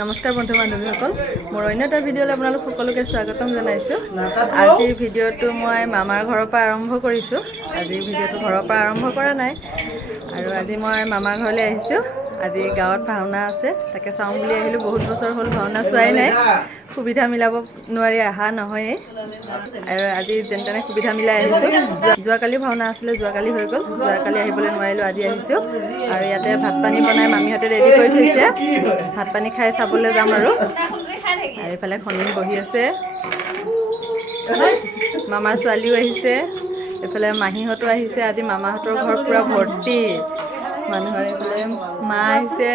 নমস্কাৰ বন্ধু বান্ধৱীসকল মোৰ অন্য এটা ভিডিঅ'লৈ আপোনালোক সকলোকে স্বাগতম জনাইছোঁ। আজিৰ ভিডিঅ'টো মই মামাৰ ঘৰৰ পৰা আৰম্ভ কৰিছোঁ। আজিৰ ভিডিঅ'টো ঘৰৰ পৰা আৰম্ভ কৰা নাই আৰু আজি মই মামাৰ ঘৰলৈ আহিছোঁ। আজি গাঁৱত ভাওনা আছে, তাকে চাওঁ বুলি আহিলোঁ। বহুত বছৰ হ'ল ভাওনা চোৱাই নাই, সুবিধা মিলাব নোৱাৰি অহা নহয়েই আৰু আজি যেন তেনে সুবিধা মিলাই আহিছোঁ। যোৱাকালি ভাওনা আছিলে, যোৱাকালি হৈ গ'ল, যোৱাকালি আহিবলৈ নোৱাৰিলোঁ, আজি আহিছোঁ। আৰু ইয়াতে ভাত পানী বনাই মামীহঁতে ৰেডি কৰি থৈছে, ভাত পানী খাই চাবলৈ যাম আৰু এইফালে খনিন বহি আছে, মামাৰ ছোৱালীও আহিছে, এইফালে মাহীহঁতো আহিছে। আজি মামাহঁতৰ ঘৰ পূৰা ভৰ্তি মানুহৰ। এইফালে মা আহিছে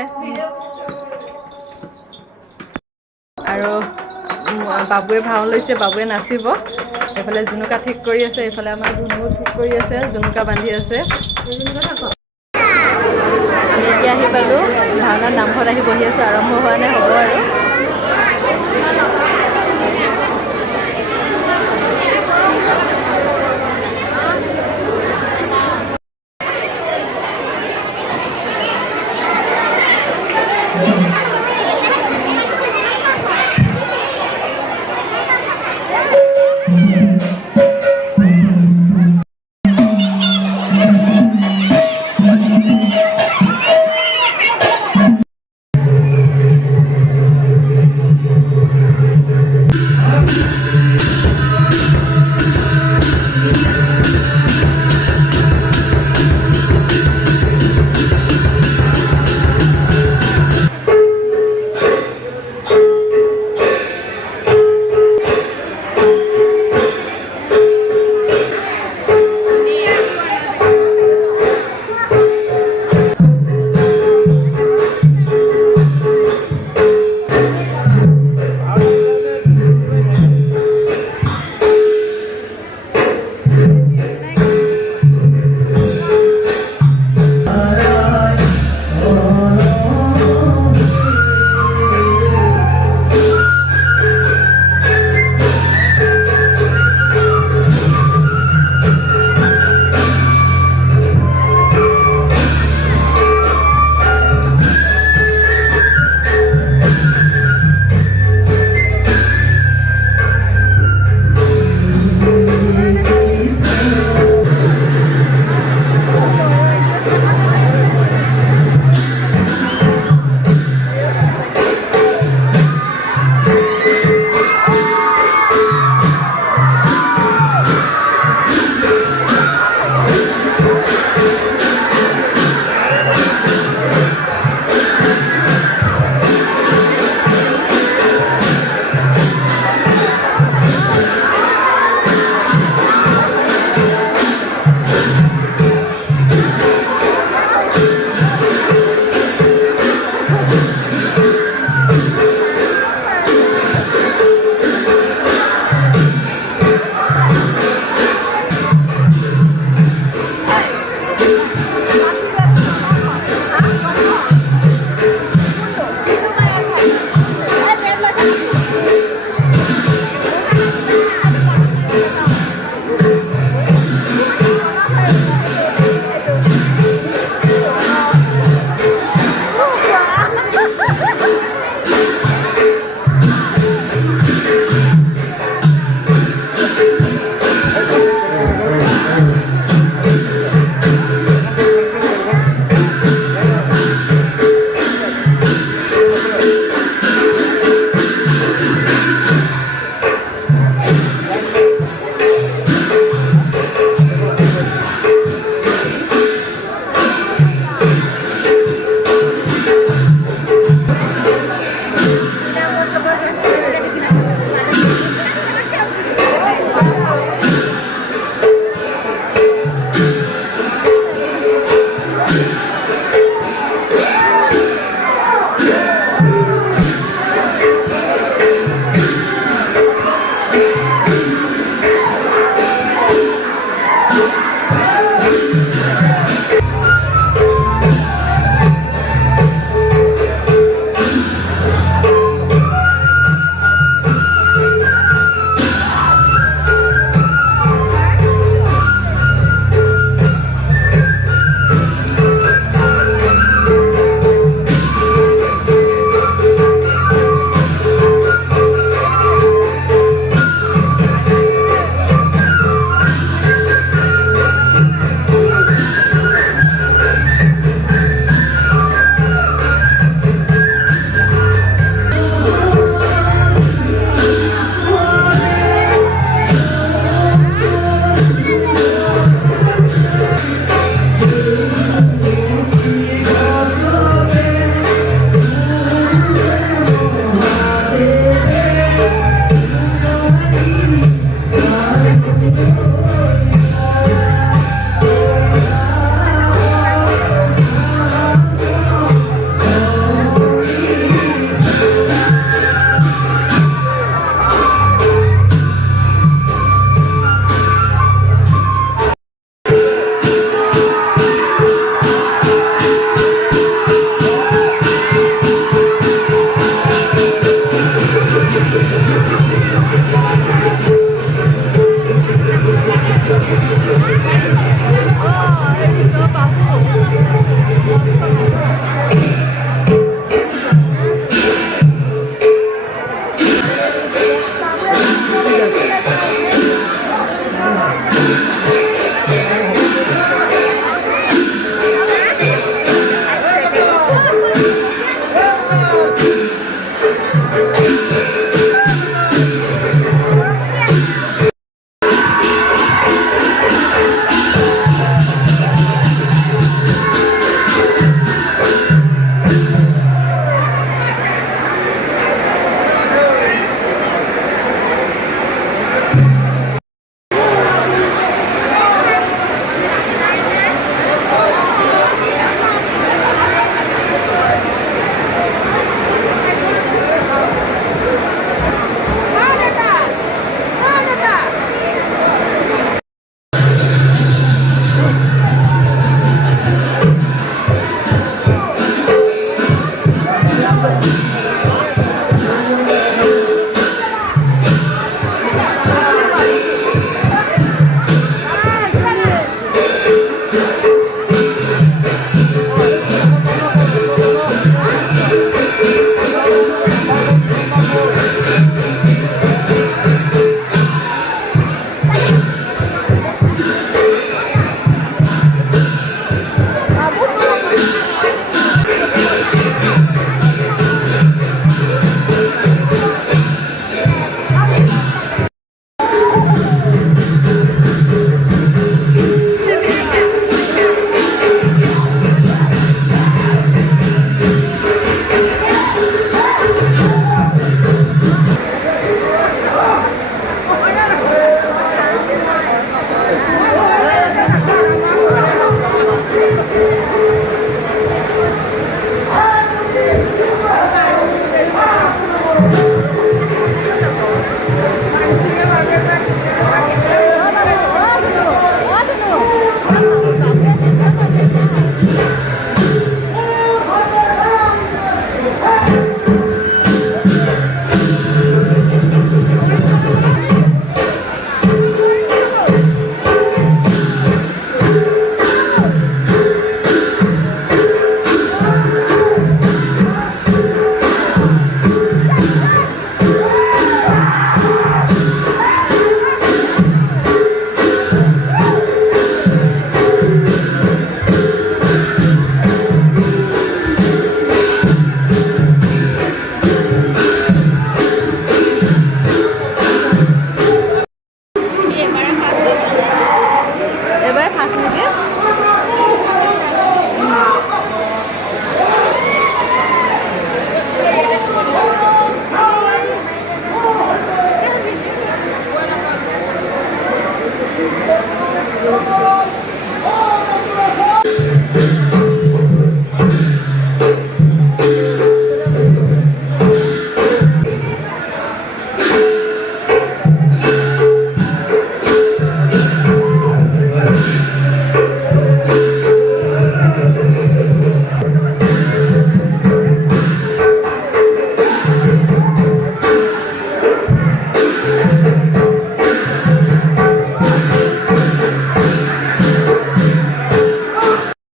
আৰু বাবুৱে ভাও লৈছে, বাবুৱে নাচিব। এইফালে জুনুকা ঠিক কৰি আছে, এইফালে আমাৰ ধুনুও ঠিক কৰি আছে, জুনুকা বান্ধি আছে। আমি এতিয়া আহি পালোঁ ভাওনাত, নামঘৰত আহি বহি আছোঁ। আৰম্ভ হোৱা নাই, হ'ব আৰু।